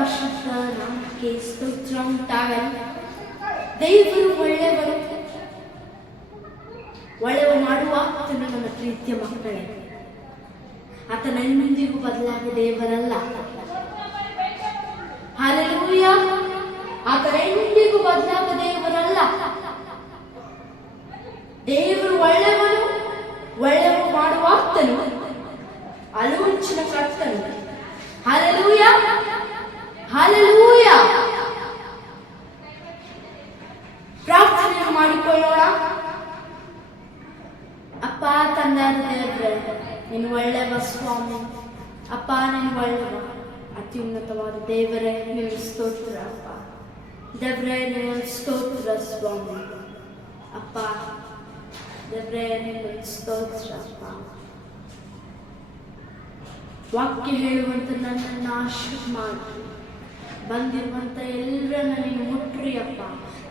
ಪರಿಶುದ್ಧ ನಾಮಕ್ಕೆ ಸ್ತೋತ್ರ ಉಂಟಾಗಲಿ. ದೇವರು ಒಳ್ಳೆಯವರು, ಒಳ್ಳೆಯವ ಮಾಡುವ ಆತನು ನನ್ನ ಪ್ರೀತಿಯ ಮಕ್ಕಳೇ. ಆತನ ಎಂದಿಗೂ ಬದಲಾದ ದೇವರಲ್ಲ. ಹಲ್ಲೆಲೂಯಾ. ಆತನ ಎಂದಿಗೂ ಬದಲಾದ ದೇವರಲ್ಲ. ದೇವರು ಒಳ್ಳೆಯವನು, ಒಳ್ಳೆಯವ ಮಾಡುವ ಆತನು, ಆಲೋಚನೆ ಕರ್ತನು. Hallelujah, hallelujah. ಪ್ರಾರ್ಥನೆಯನ್ನು ಮಾಡಿಕೊಳ್ಳೋಣ. ಅಪ್ಪ ತಂದೆ ದೇವರೇ, ನೀನು ಒಳ್ಳೆಯವ ಸ್ವಾಮಿ. ಅಪ್ಪ ನೀನು ಒಳ್ಳೆಯವ, ಅತ್ಯುನ್ನತವಾದ ದೇವರೇ ನೀವು ಸ್ತೋತ್ರ. ಅಪ್ಪ ದೇವರೇ ನೀವು ಸ್ತೋತ್ರ ಸ್ವಾಮಿ. ಅಪ್ಪ ದೇವರೇ ನೀವು ಸ್ತೋತ್ರ. ಅಪ್ಪ ವಾಕ್ಯ ಹೇಳುವಂತ ನನ್ನನ್ನು ಆಶೀರ್ವಾದ ಮಾಡಿ, ಬಂದಿರುವಂತ ಎಲ್ಲರನ್ನ ನೀನು ಮುಟ್ರಿ ಅಪ್ಪ.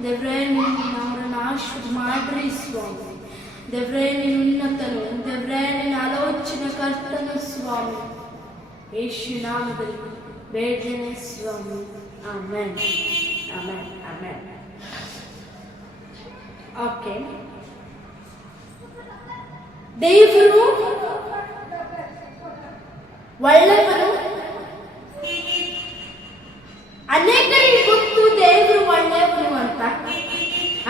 ದೇವರೇ ನೀನು ಅವರನ್ನು ಆಶೀರ್ವಾದ ಮಾಡ್ರಿ ಸ್ವಾಮಿ. ದೇವರೇ ನೀನು ಉನ್ನತನು, ದೇವರೇ ನಿನ್ನ ಆಲೋಚನೆ ಕರ್ತನು ಸ್ವಾಮಿ. ಯೇಸು ನಾಮದಲ್ಲಿ ಬೇಡನೆ ಸ್ವಾಮಿ. Amen, amen, amen. ಓಕೆ, ದೇವರು ಒಳ್ಳೆಯವನು. ಅನೇಕರಿಗೆ ಗೊತ್ತು ದೇವರು ಒಳ್ಳೆಯವನು ಅಂತ.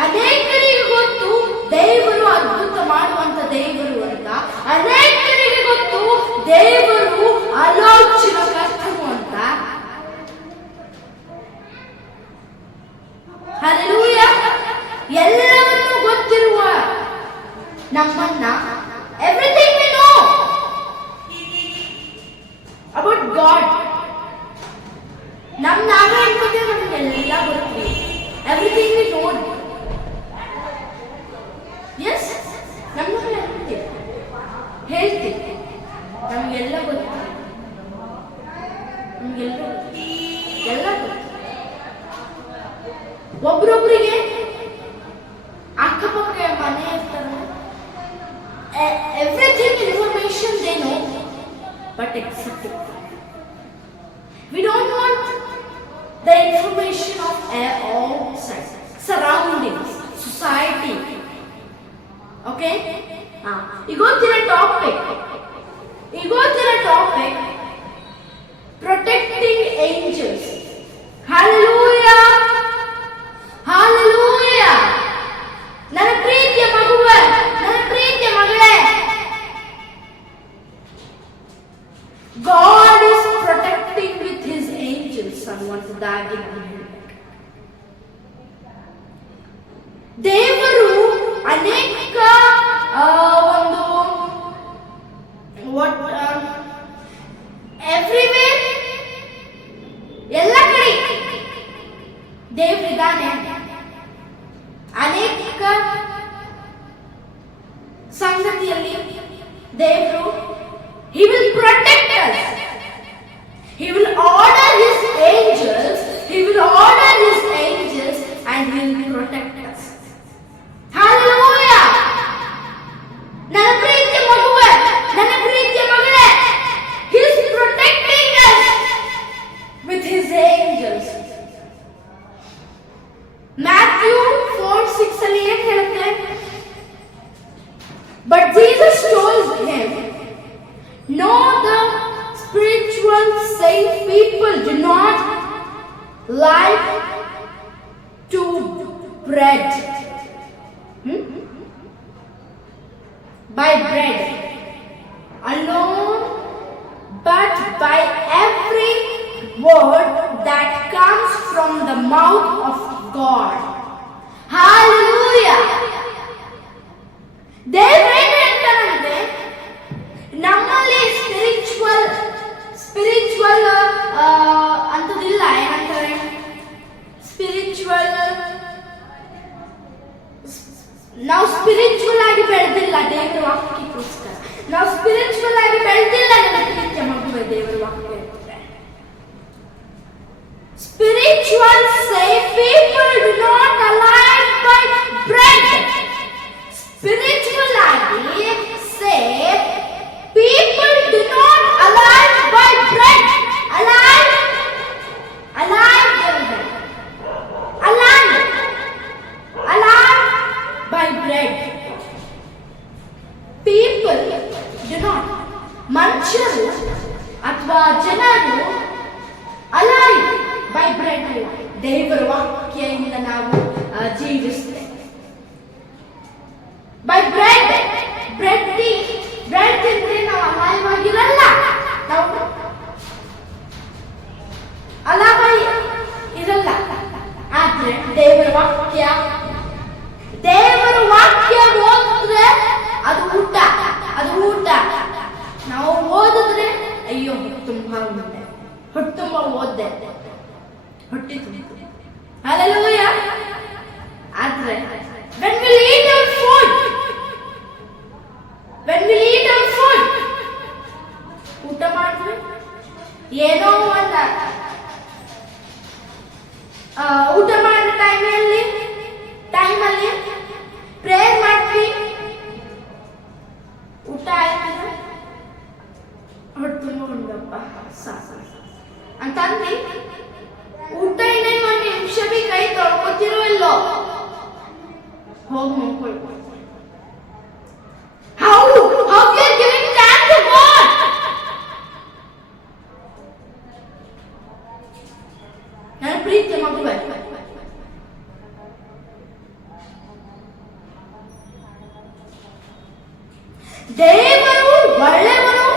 ಅನೇಕರಿಗೆ ಗೊತ್ತು ದೇವರು ಅದ್ಭುತ ಮಾಡುವಂತ ದೇವರು ಅಂತ. ಅನೇಕರಿಗೆ ಗೊತ್ತು ದೇವರು ಆಲೋಚನಾ ಕರ್ತನು ಅಂತ. ಹಲ್ಲೆಲೂಯಾ. ಎಲ್ಲವನ್ನೂ ಗೊತ್ತಿರುವ ನಮ್ಮನ್ನ, everything we know about god. ನಾವೇ ಅನ್ಕೋತೀವಿ ನಮಗೆಲ್ಲ ಗೊತ್ತು. Everything we know. ಎಸ್, ನಮ್ಗೆ ಹೇಳ್ತೀವಿ, ನಮಗೆಲ್ಲ ಗೊತ್ತು, ನಮಗೆಲ್ಲ ಎಲ್ಲ ಗೊತ್ತು. ಒಬ್ರೊಬ್ರಿಗೆ ಅಕ್ಕಪಕ್ಕ ಮನೆ ಇರ್ತಾರೆ. Everything information they know, but except we don't want the information of outside surroundings, society. Okay, ಇವತ್ತಿನ topic protecting angels. Hallelujah, hallelujah. ನನ್ನ ಪ್ರೀತಿಯ ಮಗುವೇ, ನನ್ನ ಪ್ರೀತಿಯ ಮಗಳೇ, God is protecting with his angels ಅನ್ನುವಂಥದ್ದಾಗಿ ದೇವರು ಅನೇಕ ಒಂದು ಎವ್ರಿವೇರ್, ಎಲ್ಲ ಕಡೆ ದೇವರಿದ್ದಾನೆ. ಅನೇಕ ಸಂಗತಿಯಲ್ಲಿ ದೇವರು he will protect us. He will order his angels, and he will protect us. Hallelujah. ನನ್ನ ಪ್ರೀತಿಯ ಮಗುವೇ, ನನ್ನ ಪ್ರೀತಿಯ ಮಗಳೇ, he is protecting us with his angels. Matthew 4:6 ಅಲ್ಲಿ ಏನು ಹೇಳುತ್ತೆ? But Jesus told him, no, the spiritual saint people do not like to bread, by bread alone, but by every word that comes from the mouth of God. Hallelujah. ದೇವರೇನು ಹೇಳ್ತಾರಂತೆ, ನಮ್ಮಲ್ಲಿ spiritual ಅಂತದಿಲ್ಲ. ಏನಂತಾರೆ? ನಾವು spiritual ಆಗಿ ಬೆಳೆದಿಲ್ಲ ದೇವರ ವಾಕ್ಯಕ್ಕೋಸ್ಕರ. ನಾವು spiritual ಆಗಿ ಬೆಳೆದಿಲ್ಲ. ನನ್ನ ಪ್ರೀತಿಯ ಮಗುವೆ, ದೇವರ ವಾಕ್ಯ spiritual say people do not alive by bread. Spiritual say people do not alive by bread. Alive ದೇವರ ವಾಕ್ಯ. ದೇವರ ವಾಕ್ಯ ಓದಿದ್ರೆ ಅದು ಊಟ, ಅದು ಊಟ. ನಾವು ಓದಿದ್ರೆ ಅಯ್ಯೋ ಹೊಟ್ಟೆ ತುಂಬ ಉಂಡೆ, ಹೊಟ್ಟೆ ತುಂಬ ಓದ್ದೆ, ಹೊಟ್ಟೆ ತುಂಬ. Hallelujah. ಆದ್ರೆ when we eat our food, when we eat our food, ಊಟ ಮಾಡಿದ್ರೆ ಏನೋ ಒಂದ ಊಟ ಮಾಡೋ ಟೈಮಲ್ಲಿ ಪ್ರೇಯರ್ ಮಾಡ್ತೀವಿ, ಊಟ ಆಯ್ತು ಹೊಟ್ಟೆ ತುಂಬ ಉಂಡಪ್ಪ ಸಾಕು ಅಂತಂದು ಊಟ ಇನ್ನೇನು ಒಂದು ನಿಮಿಷ ಬಿ ಕೈ ತೊಳ್ಕೊತಿರೋ ಇಲ್ಲೋ ಹೋಗಿ ನೋಡ್ಕೊಳ್ಬೋದು. How you are giving time to God? ನನ್ನ ಪ್ರೀತಿಯ ಮಗುವೆ, ದೇವರು ಒಳ್ಳೆಯವನು,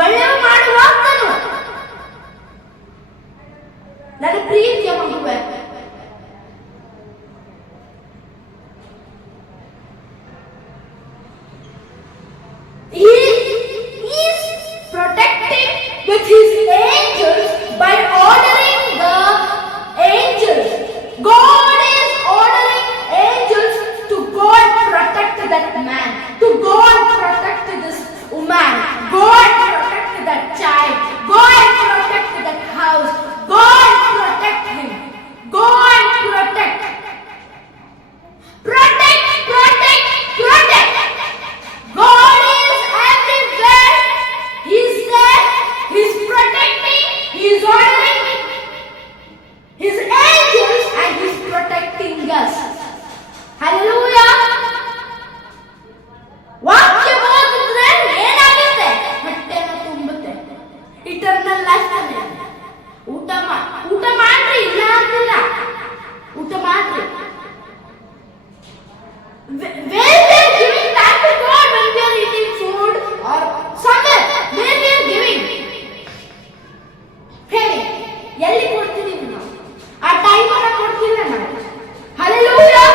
ಒಳ್ಳೆಯ ಮಾಡುವಾತನು. ನನ್ನ ಪ್ರೀತಿಯ ಮಗುವೆ, He is protecting with his angels by ordering the angels. God is ordering angels to go and protect that man, to go and protect this woman, go and protect that child, go and protect that house, go and protect him, go and protect. Protect, protect, protect. God is everywhere. He's there. He's protecting. He's ordering his angels and he's protecting us. Hallelujah. ವಾಕ್ಯ ಓದಿದ್ರೆ ಏನಾಗುತ್ತೆ? ಹೊಟ್ಟೆನ ತುಂಬುತ್ತೆ. Eternal life ಅನ್ನ ಊಟ ಮಾಡ್ರಿ, ಇಲ್ಲ ಅಂತಿಲ್ಲ, ಊಟ ಮಾಡ್ರಿ. Where we are giving time to God when we are eating food or somewhere where we are giving. ಹೇಳಿ, ಎಲ್ಲಿ ಕೊಡ್ತಿದ್ದೀವಿ ನಾವು? ಆ ಟೈಮ್ ಅನ್ನ ಕೊಡ್ತಿಲ್ಲ ನಾವು. Hallelujah.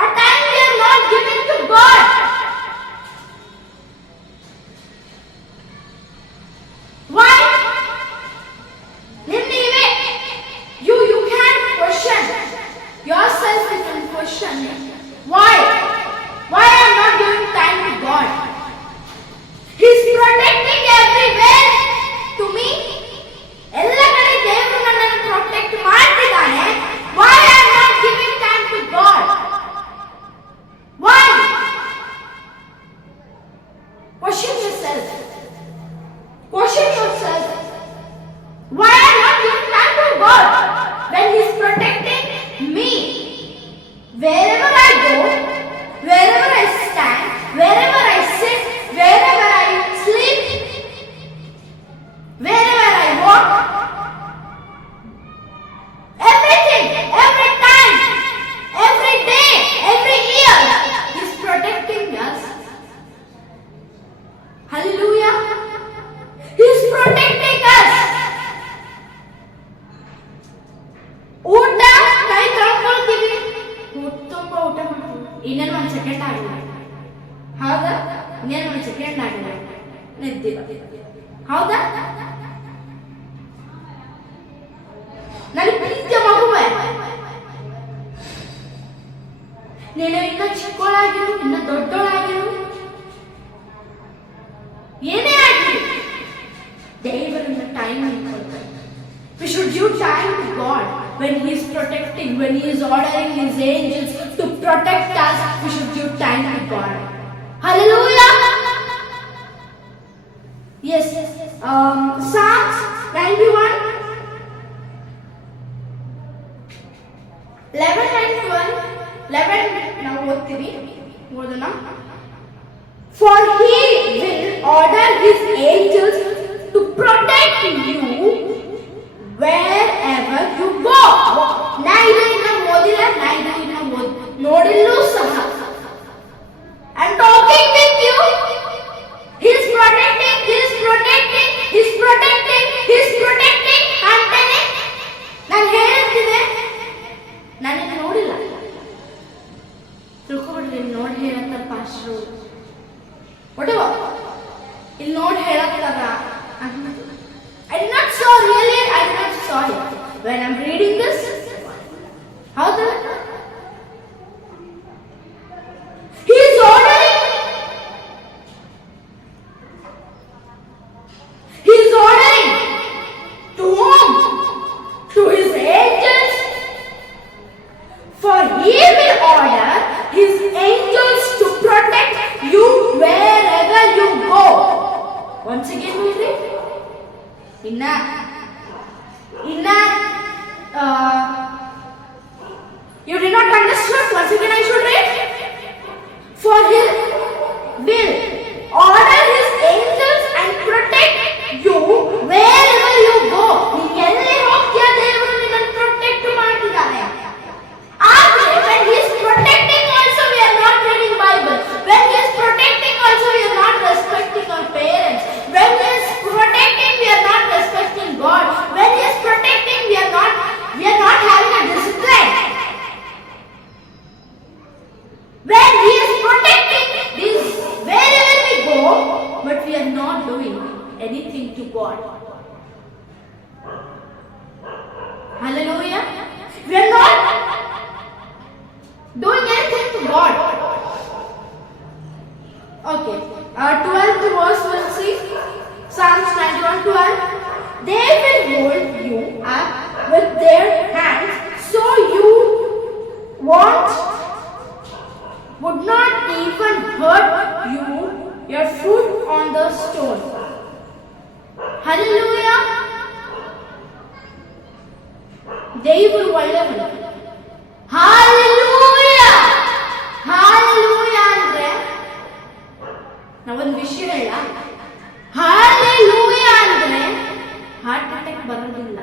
ಆ time we are not giving to God. Why? ನೀವೇ you can question yourself. You can question why I'm not giving time to God. He's protecting everywhere to me. ಎಲ್ಲ ಕಡೆ ದೇವರು ನನ್ನನ್ನು ಪ್ರೊಟೆಕ್ಟ್ ಮಾಡ್ತಿದ್ದಾನೆ. Why I'm not giving time to God? Why? Question yourself. Question yourself. Why I'm not giving time to God when He's protecting me? Wherever I go, wherever I stand, wherever I sit, wherever I sleep, wherever I walk, everything, every time, every day, every year, He's protecting us. Hallelujah. He's protecting us. ಊಟ ಕೈ ತೊಳ್ಕೊಳ್ತೀವಿ, ತುಂಬ ಊಟ ಮಾಡ್ತೀವಿ, ಇನ್ನೇನು ಒಂದು second ಆಗಿಲ್ಲ, ಹೌದಾ? ಇನ್ನೇನು ಒಂದು ಸೆಕೆಂಡ್ ಆಗಿಲ್ಲ, ನಿದ್ದಿಲ್ಲ, ಹೌದಾ? ನನ್ನ ಪ್ರೀತಿಯ ಮಗುವೆ, ನೀನು ಇನ್ನ ಚಿಕ್ಕವಳಾಗಿರು, ಇನ್ನ ದೊಡ್ಡವಳಾಗಿರು, ಏನೇ ಆಗಲಿ ದೇವರನ್ನ ಟೈಮ್ ಕೊಡ್ತಾರೆ. We should give time to God when He is protecting, when He is ordering His angels to protect us. We should give time to God. Hallelujah. Yes. Psalms 91, 11 and 12. 11 ನಾವು ಓದ್ತೀವಿ, ಓದೋಣ. For He will order His angels to protect you wherever you go. ನಾ ಇದನ್ನ ಓದಿಲ್ಲ, ನಾ ಇದನ್ನ ನೋಡಿಲ್ಲೂ ಸಹ. I'm talking with you. He's protecting, He's protecting, He's protecting, He's protecting. ಅಂತಾನೆ ನಾನು ಹೇಳ್ತಿದ್ದೆ. when I'm reading this? How the? He is ordering. He is ordering. To whom? To his angels. For he will order his angels to protect you wherever you go. Once again we read. You did not understand. Once again I should read. For he will order his angels and protect you wherever you go. ನೀನು ಎಲ್ಲಿ ಹೋಗ್ತೀಯ ದೇವರು ನಿನ್ನನ್ನು protect ಮಾಡ್ತಿದ್ದಾನೆ. ಆದರೆ when he is protecting also we are not reading Bible. When he is protecting also we are not respecting our parents. When he is protecting we are not respecting God. When he is protecting we are not having a discipline. When he is protecting this wherever we go, but we are not doing anything to God. Hallelujah. We are not doing anything to God. Okay. 12th verse we'll see. Psalms 91:12. They will hold you up with their hands, so you would not even hurt your foot on the stone. Hallelujah. ದೇವರು ಒಳ್ಳೆಯವನು. Hallelujah. Hallelujah ಅಂದ್ರೆ ನಾವೊಂದು ವಿಷಯ ಹೇಳ. Hallelujah ಅಂದ್ರೆ heart attack ಬರೋದಿಲ್ಲ.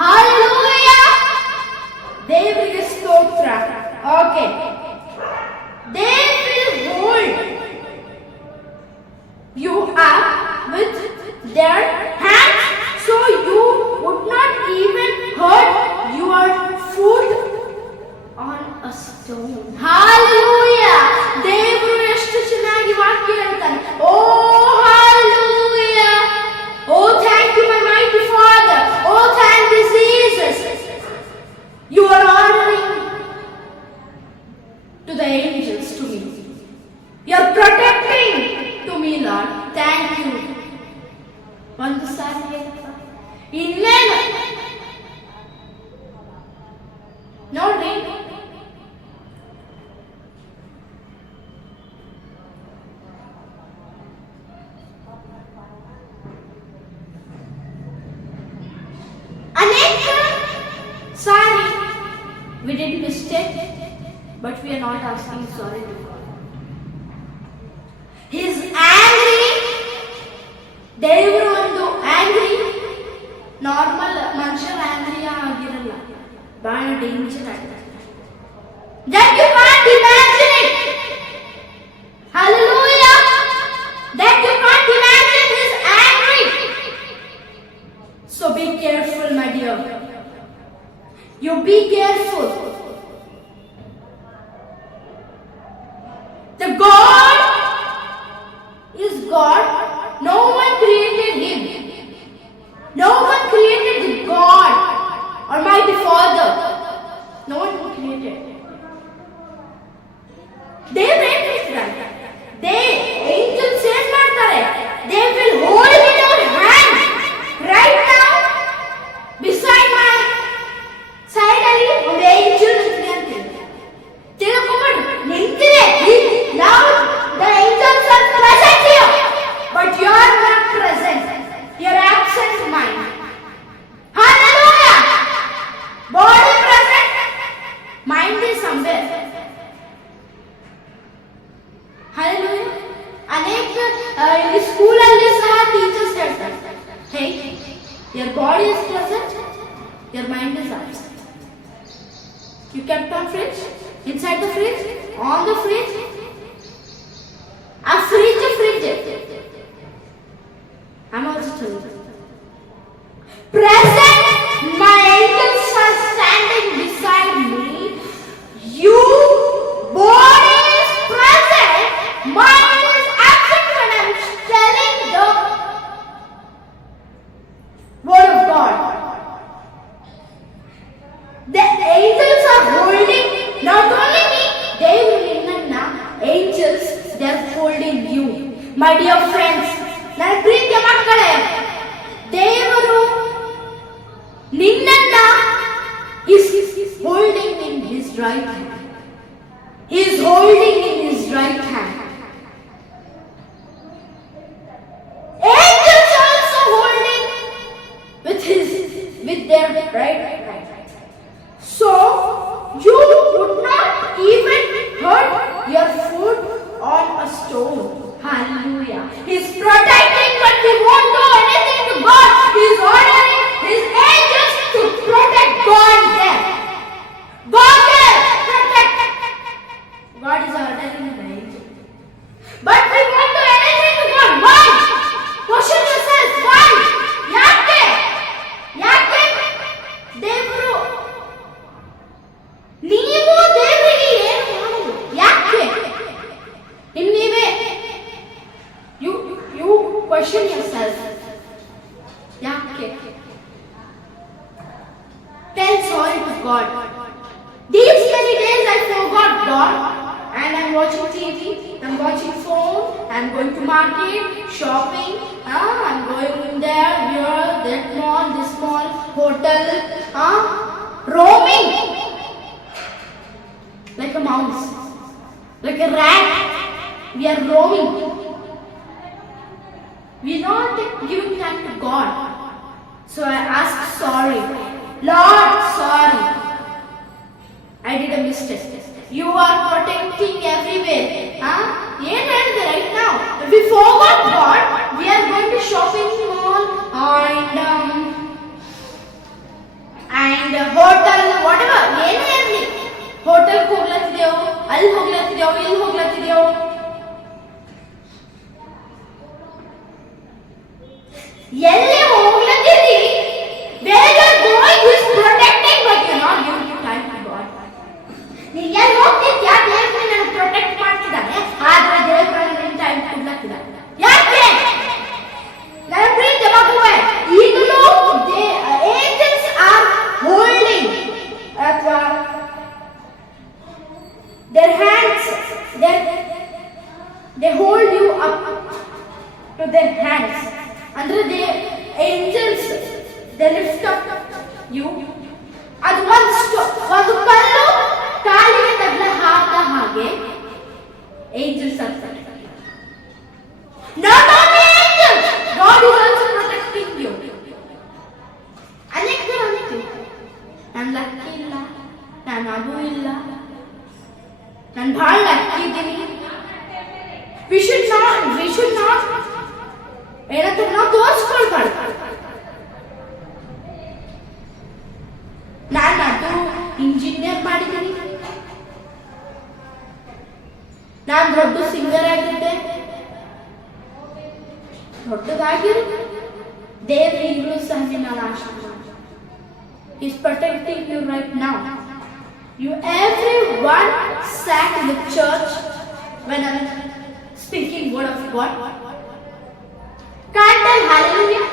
Hallelujah. ದೇವರಿಗೆ ಸ್ತೋತ್ರ. Okay. They will hold you up with their hands, so you would not even hurt your foot on a stone. Hallelujah. ದೇವರು ಎಷ್ಟು ಚೆನ್ನಾಗಿ ವಾಕ್ಯ ಹೇಳ್ತಾನೆ. Oh hallelujah. Oh thank you my mighty Father. Oh thank you Jesus. You are ordering to the angels to me. You are protecting to me, Lord. Thank you. ಒಂದು ಸಾರಿ ಇನ್ನೇನು ನೋಡ್ರಿ, ಅನೇಕ ಸಾರಿ we did mistake, but we are not asking sorry to God. He is angry. ದೇವರು ಒಂದು angry. Normal ಮನುಷ್ಯರು angry ಆಗಿರಲ್ಲ, ಬಹಳ danger ಆಗಿದೆ. That you can't imagine it. Hallelujah. That you can't imagine he is angry. So be careful, my dear. You be careful. The God is God. No one created him. No one created the God, Almighty Father. No one created. They raised them. They angels say ಮಾಡ್ತಾರೆ. They will hold in your hand right now. Beside my side ಅಲ್ಲಿ ಒಂದು angel ನಿಂತಿದೆ. ತಿಳ್ಕೊಂಬಿಡು, ನಿಂತಿದೆ. Now the angels are present here, but you are not present. You are absent mind. Hallelujah. Body present, mind is somewhere. Hallelujah. ಅನೇಕ ಇಲ್ಲಿ ಸ್ಕೂಲಲ್ಲಿ ಸಹ teachers ಹೇಳ್ತಾರೆ, hey, your body is present, your mind is absent. You kept on fridge, inside the fridge, on the fridge. A fridge. I'm also telling you. Present, my angels are standing beside me. You, body is present, mind is absent when I'm telling the word of God. his right hand. He is holding in his right hand. Angels also holding with their right hand. So you would not even hurt your foot on a stone. Hallelujah. He's protecting, but he won't do anything to God. He's ordering his angels to protect God there. God there, protect. God is ordering the angel. But we won't do anything to God. Why? Question yourself. Why? Yakke? ದೇವರು ನೀವು ದೇವರಿಗೆ ಏನು ಮಾಡಲು ಯಾಕೆ ನೀವೇ you question yourself. ಯಾಕೆ? Tell sorry to God. These many days I forgot God and I'm watching TV, I'm watching phone, I'm going to market, shopping, I'm going there, here, that mall, this mall, hotel, roaming like a mouse, like a rat. We are roaming. We are not giving time to God. So I ask sorry. Lord, sorry. I did a mistake. You are protecting everywhere. Right now. If we forgot God, we are going to shopping mall and hotel, whatever. Hotel ಹೋಗ್ಲತ್ತಿದೆವು, ಅಲ್ಲಿ ಹೋಗ್ಲತ್ತಿದೆವು, ಇಲ್ಲಿ ಹೋಗ್ಲತ್ತಿದೆವು. ಎಲ್ಲಿ ಹೋಗ್ಲತ್ತಿದಿ? Where you are going is protecting, but you are not giving time to God. ನೀನು ಎಲ್ಲಿ ಹೋಗ್ತಿದ್ಯಾ? ದೇವರು ನಿನ್ನನ್ನು protect ಮಾಡ್ತಿದ್ದಾನೆ, ಆದ್ರೆ ದೇವರು ನಿನ್ನ ಟೈಮ್ ಕೊಡ್ಲತ್ತಿದ್ದಾನೆ. ಯಾಕೆ? ನನ್ನ ಪ್ರೀತಿ ಮಗುವೆ, ಈಗಲೂ ಏಂಜಲ್ಸ್ ಆರ್ ಹೋಲ್ಡಿಂಗ್ ಅಥವಾ their hands, they hold you up to their hands. Andre the angels, they lift up you. Adu ಒಂದು ಕಲ್ಲು ಕಾಲಿಗೆ ತಗಲ ಹಾಗೆ angels ಅಂತಾರೆ. Not only angels, God is also protecting you. ಅನೇಕ ಅಂತೀವಿ, ನಾನು ಲಕ್ಕಿ ಇಲ್ಲ, ನಾನು ಅದು ಇಲ್ಲ, ನಾನು ಬಹಳ ಲಕ್ಕಿ ಇದ್ದೀನಿ. We should not ಏನಂತ ನಾವು ತೋರಿಸ್ಕೊಳ್ಬಾರ್ದು. ನಾನು ಅದು ಇಂಜಿನಿಯರ್ ಮಾಡಿದ್ದೀನಿ, ನಾನು ದೊಡ್ಡ ಸಿಂಗರ್ ಆಗಿದ್ದೆ, ದೊಡ್ಡದಾಗಿರು. ದೇವರು ಈಗಲೂ ಸಹ ನಿನ್ನ ಆಶೀರ್ವಾದ. He is protecting you right now. You everyone sat in the church when I'm speaking word of God. Can't tell hallelujah?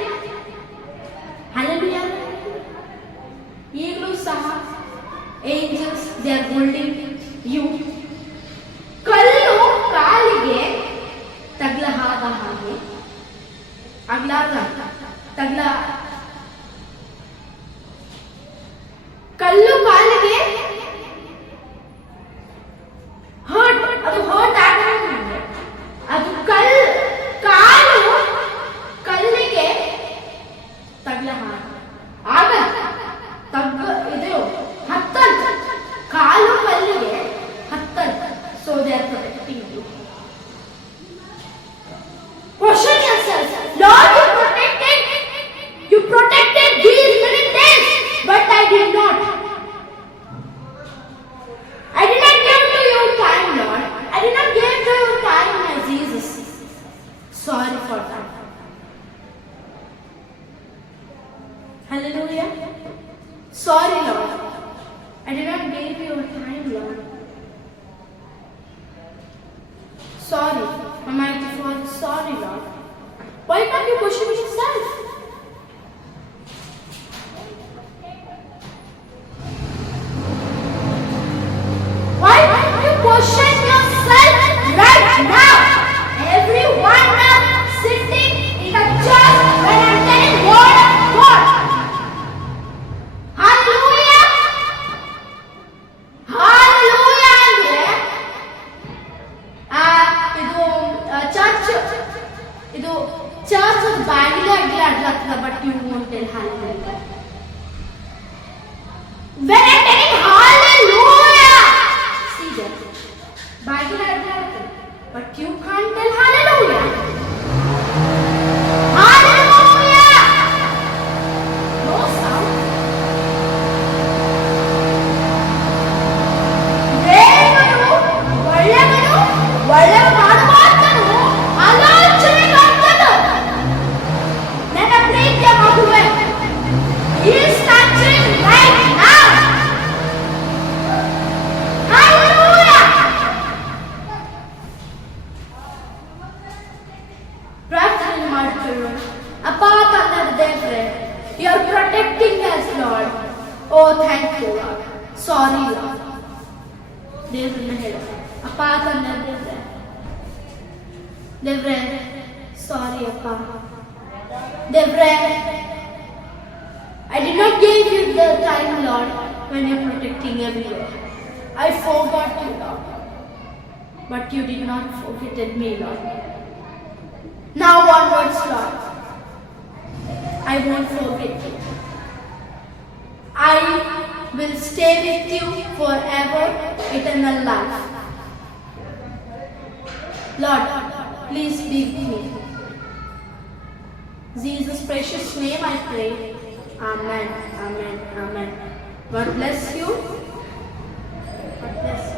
Hallelujah. ಈಗಲೂ ಸಹ angels, they are holding you. ಕಲ್ಲು ಕಾಲಿಗೆ ತಗಲ ಹಾಗೆ ತಗಲ ಕಲ್ಲು ಕಾಲಿಗೆ ಅದು ಹರ್ಟ್ ಆಗಲ್ಲ. ಅದು ಕಾಲು ಕಲ್ಲಿಗೆ ತಗಲ ಇದು ಹತ್ತಲ್ಲ, ಕಾಲು ಕಲ್ಲಿಗೆ ಹತ್ತಲ್ಲ. So they are protecting you. Question yourself. Lord, you protected these many days, but I did not. I did not give to you time, Lord. I did not give to you time, my Jesus. Sorry for that. Hallelujah. Sorry, Lord. I did not give you time, Lord. Sorry, Almighty Father. Sorry, Lord. Why can't you question yourself? Why don't you question yourself right now? Everyone sitting in the church when I'm telling word of God. Hallelujah! Hallelujah! Oh, thank you, Lord. Sorry, Lord. ದೇವ್ರನ್ನ ಹೇಳು, ಅಪ್ಪ ತಂದೆ ದೇವ್ರೆ, ಸಾರಿ ಅಪ್ಪ. ದೇವ್ರೆ, I did not give you the time, Lord, when you're protecting everywhere. I forgot you, Lord. But you did not forget me, Lord. Now onwards, Lord, I won't forget you. I will stay with you forever, eternal life. Lord, please be with me. In Jesus' precious name I pray. Amen, amen, amen. God bless you. God bless you.